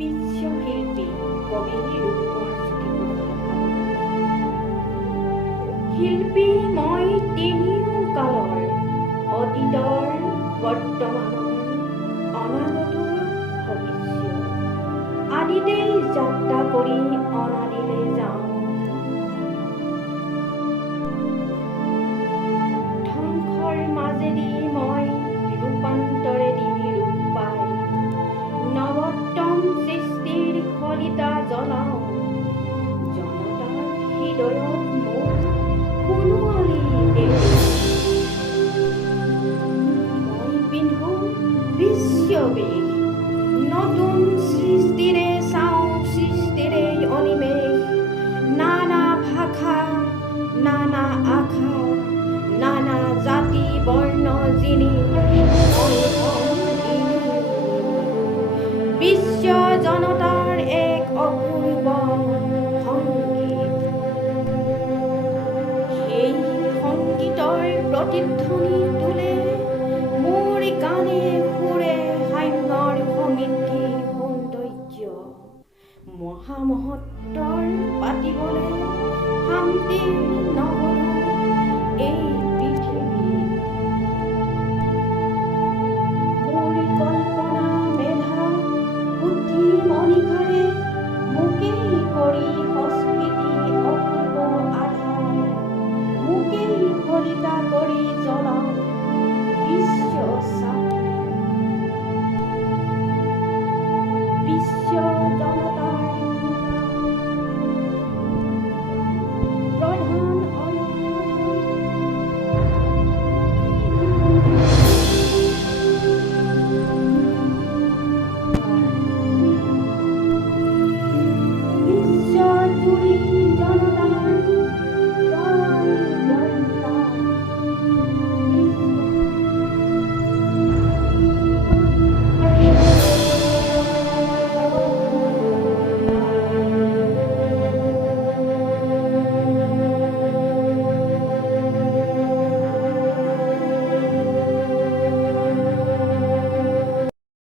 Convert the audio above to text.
বিশ্বশিল্পী কবি ৰূপকোঁৱৰ জ্যোতিপ্ৰসাদ আগৰৱালা। শিল্পী মই তিনিও কালৰ, অতীতৰ, বৰ্তমানৰ, অনাগতৰ, ভৱিষ্যত আদিতেই যাত্ৰা কৰি অনাদিলৈ যাওঁ। ধ্বংসৰ মাজেদি মই ৰূপান্তৰেদি ৰূপ পাই নৱোত্তম সৃষ্টিৰ শলিতা জ্বলাওঁ। জনতাৰ হৃদয়ত মোৰ সোণোৱালী দেশ। মই পিন্ধো বিশ্ববেশ, নতুন সৃষ্টিৰে চাওঁ সৃষ্টিৰে অনিমেষ। নানা ভাষা, নানা আশা, নানা জাতি বৰ্ণ যিনি বিশ্ব জনতাৰ এক অপূৰ্ব সংগীত। সেই সংগীতৰ প্ৰতিধ্বনি তোলে মোৰ গানে সুৰে সাম্যৰ সমৃদ্ধিৰ সৌন্দৰ্য। মহামহত্বৰ পাতিবলে শান্তিৰ নগলো এই